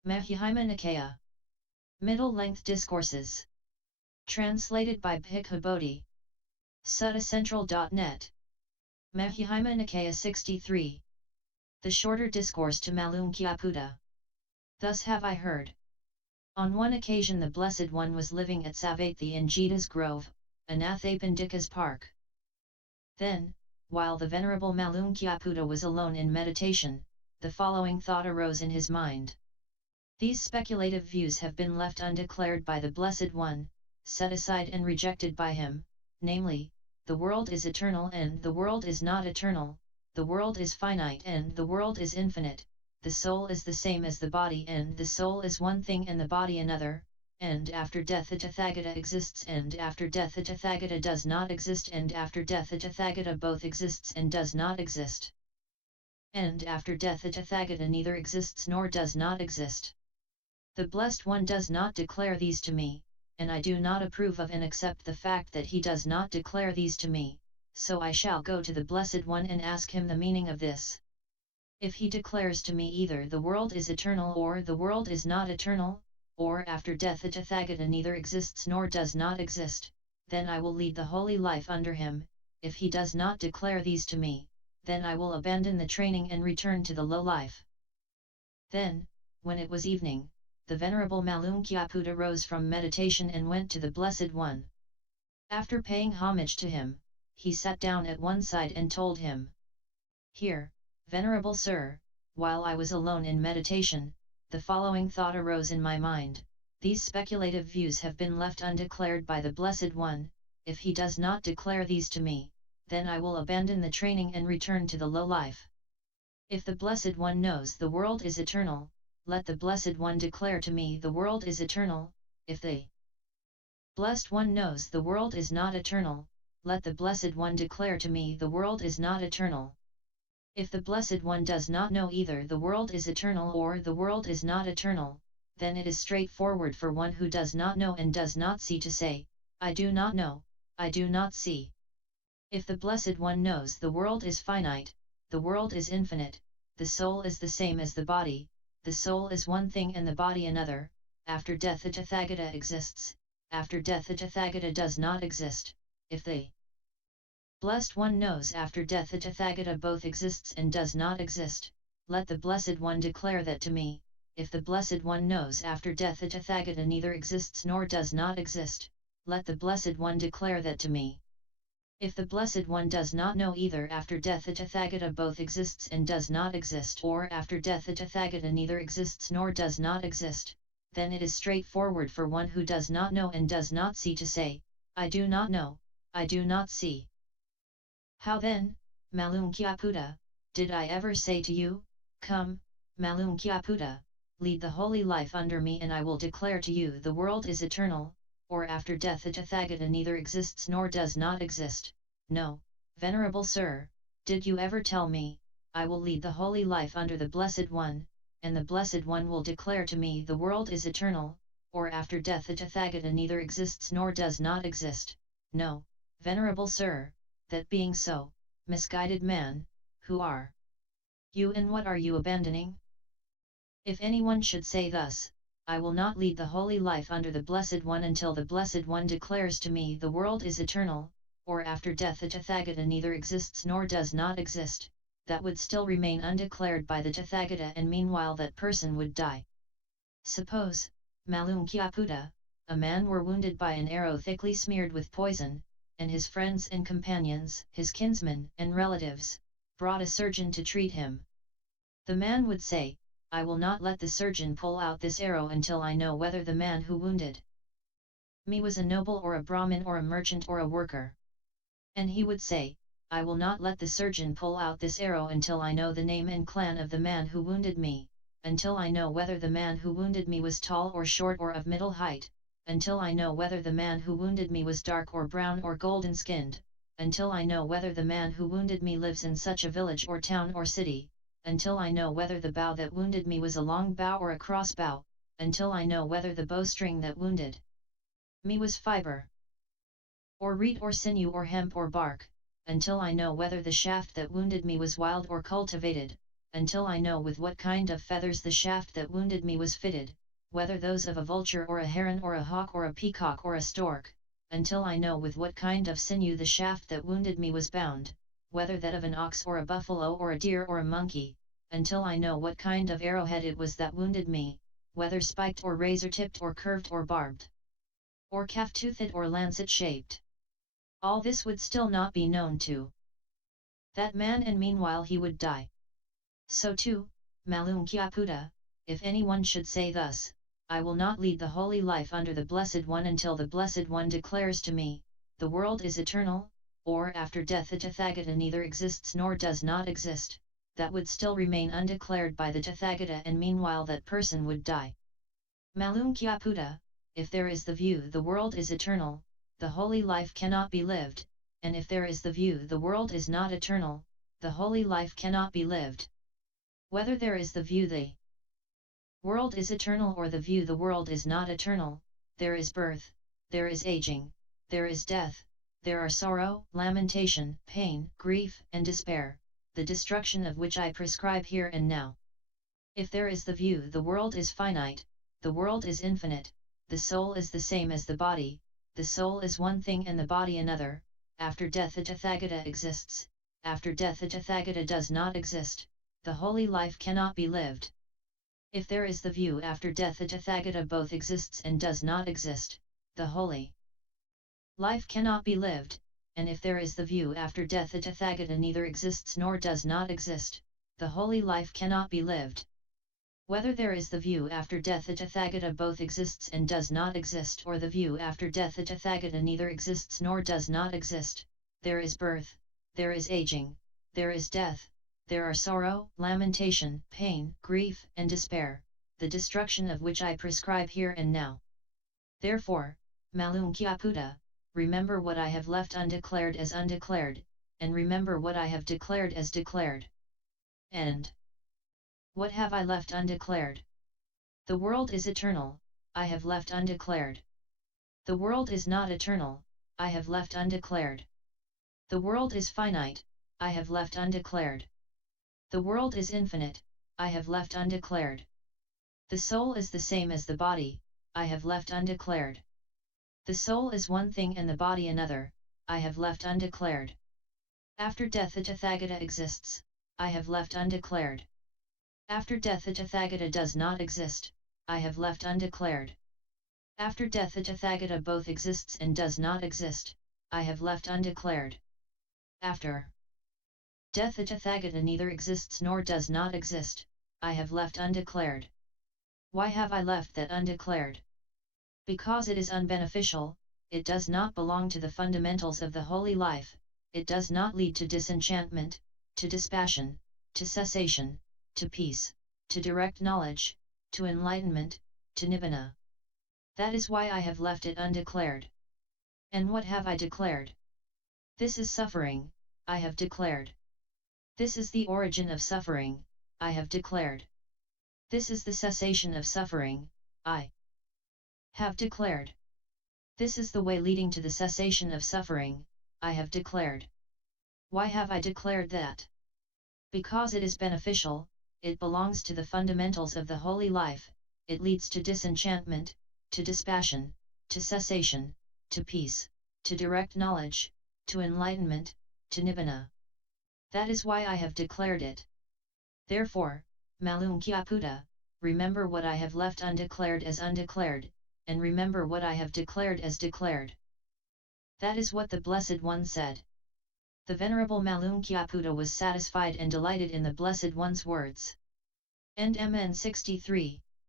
Majjhima Nikaya. Middle-length discourses. Translated by Bhikkhu Bodhi. Suttacentral.net. Majjhima Nikaya 63. The shorter discourse to Malunkyaputta. Thus have I heard. On one occasion the Blessed One was living at Savatthi in Jeta's Grove, Anathapindika's park. Then, while the Venerable Malunkyaputta was alone in meditation, the following thought arose in his mind. These speculative views have been left undeclared by the Blessed One, set aside and rejected by him, namely, the world is eternal and the world is not eternal, the world is finite and the world is infinite, the soul is the same as the body and the soul is one thing and the body another, and after death the Tathagata exists and after death the Tathagata does not exist and after death the Tathagata both exists and does not exist. And after death the Tathagata neither exists nor does not exist. The Blessed One does not declare these to me, and I do not approve of and accept the fact that he does not declare these to me, so I shall go to the Blessed One and ask him the meaning of this. If he declares to me either the world is eternal or the world is not eternal, or after death the Tathagata neither exists nor does not exist, then I will lead the holy life under him. If he does not declare these to me, then I will abandon the training and return to the low life. Then, when it was evening, the Venerable Malunkyaputta rose from meditation and went to the Blessed One. After paying homage to him, he sat down at one side and told him, "Here, Venerable Sir, while I was alone in meditation, the following thought arose in my mind. These speculative views have been left undeclared by the Blessed One. If he does not declare these to me, then I will abandon the training and return to the low life. If the Blessed One knows the world is eternal, let the Blessed One declare to me the world is eternal. If the Blessed One knows the world is not eternal, let the Blessed One declare to me the world is not eternal. If the Blessed One does not know either the world is eternal or the world is not eternal, then it is straightforward for one who does not know and does not see to say, I do not know, I do not see. If the Blessed One knows the world is finite, the world is infinite, the soul is the same as the body, the soul is one thing and the body another, after death the Tathagata exists, after death the Tathagata does not exist. If the Blessed One knows after death the Tathagata both exists and does not exist, let the Blessed One declare that to me. If the Blessed One knows after death the Tathagata neither exists nor does not exist, let the Blessed One declare that to me. If the Blessed One does not know either after death the Tathagata both exists and does not exist or after death the Tathagata neither exists nor does not exist, then it is straightforward for one who does not know and does not see to say, I do not know, I do not see. How then, Malunkyaputta, did I ever say to you, come, Malunkyaputta, lead the holy life under me and I will declare to you the world is eternal, or after death the Tathagata neither exists nor does not exist? No, Venerable Sir, did you ever tell me, I will lead the holy life under the Blessed One, and the Blessed One will declare to me the world is eternal, or after death the Tathagata neither exists nor does not exist? No, Venerable Sir, that being so, misguided man, who are you and what are you abandoning? If anyone should say thus, I will not lead the holy life under the Blessed One until the Blessed One declares to me the world is eternal, or after death the Tathagata neither exists nor does not exist, that would still remain undeclared by the Tathagata and meanwhile that person would die. Suppose, Malunkyaputta, a man were wounded by an arrow thickly smeared with poison, and his friends and companions, his kinsmen and relatives, brought a surgeon to treat him. The man would say, I will not let the surgeon pull out this arrow until I know whether the man who wounded me was a noble or a Brahmin or a merchant or a worker. And he would say, I will not let the surgeon pull out this arrow until I know the name and clan of the man who wounded me, until I know whether the man who wounded me was tall or short or of middle height, until I know whether the man who wounded me was dark or brown or golden-skinned, until I know whether the man who wounded me lives in such a village or town or city, until I know whether the bow that wounded me was a long bow or a cross bow, until I know whether the bowstring that wounded me was fiber, or reed or sinew or hemp or bark, until I know whether the shaft that wounded me was wild or cultivated, until I know with what kind of feathers the shaft that wounded me was fitted, whether those of a vulture or a heron or a hawk or a peacock or a stork, until I know with what kind of sinew the shaft that wounded me was bound, whether that of an ox or a buffalo or a deer or a monkey, until I know what kind of arrowhead it was that wounded me, whether spiked or razor-tipped or curved or barbed, or calf-toothed or lancet-shaped. All this would still not be known to that man, and meanwhile he would die. So too, Malunkyaputta, if anyone should say thus, I will not lead the holy life under the Blessed One until the Blessed One declares to me, the world is eternal, or after death the Tathagata neither exists nor does not exist, that would still remain undeclared by the Tathagata, and meanwhile that person would die. Malunkyaputta, if there is the view the world is eternal, the holy life cannot be lived, and if there is the view the world is not eternal, the holy life cannot be lived. Whether there is the view the world is eternal or the view the world is not eternal, there is birth, there is aging, there is death, there are sorrow, lamentation, pain, grief, and despair, the destruction of which I prescribe here and now. If there is the view the world is finite, the world is infinite, the soul is the same as the body, the soul is one thing and the body another, after death the Tathagata exists, after death the Tathagata does not exist, the holy life cannot be lived. If there is the view after death the Tathagata both exists and does not exist, the holy life cannot be lived, and if there is the view after death the Tathagata neither exists nor does not exist, the holy life cannot be lived. Whether there is the view after death the Tathagata both exists and does not exist, or the view after death the Tathagata neither exists nor does not exist, there is birth, there is aging, there is death, there are sorrow, lamentation, pain, grief, and despair, the destruction of which I prescribe here and now. Therefore, Malunkyaputta, remember what I have left undeclared as undeclared, and remember what I have declared as declared. And what have I left undeclared? The world is eternal, I have left undeclared. The world is not eternal, I have left undeclared. The world is finite, I have left undeclared. The world is infinite, I have left undeclared. The soul is the same as the body, I have left undeclared. The soul is one thing and the body another, I have left undeclared. After death the Tathagata exists, I have left undeclared. After death the Tathagata does not exist, I have left undeclared. After death the Tathagata both exists and does not exist, I have left undeclared. After death the Tathagata neither exists nor does not exist, I have left undeclared. Why have I left that undeclared? Because it is unbeneficial, it does not belong to the fundamentals of the holy life, it does not lead to disenchantment, to dispassion, to cessation, to peace, to direct knowledge, to enlightenment, to nibbana. That is why I have left it undeclared. And what have I declared? This is suffering, I have declared. This is the origin of suffering, I have declared. This is the cessation of suffering, I have declared. This is the way leading to the cessation of suffering, I have declared. Why have I declared that? Because it is beneficial, it belongs to the fundamentals of the holy life, it leads to disenchantment, to dispassion, to cessation, to peace, to direct knowledge, to enlightenment, to nibbana. That is why I have declared it. Therefore, Malunkyaputta, remember what I have left undeclared as undeclared, and remember what I have declared as declared. That is what the Blessed One said. The Venerable Malunkyaputta was satisfied and delighted in the Blessed One's words. End MN 63.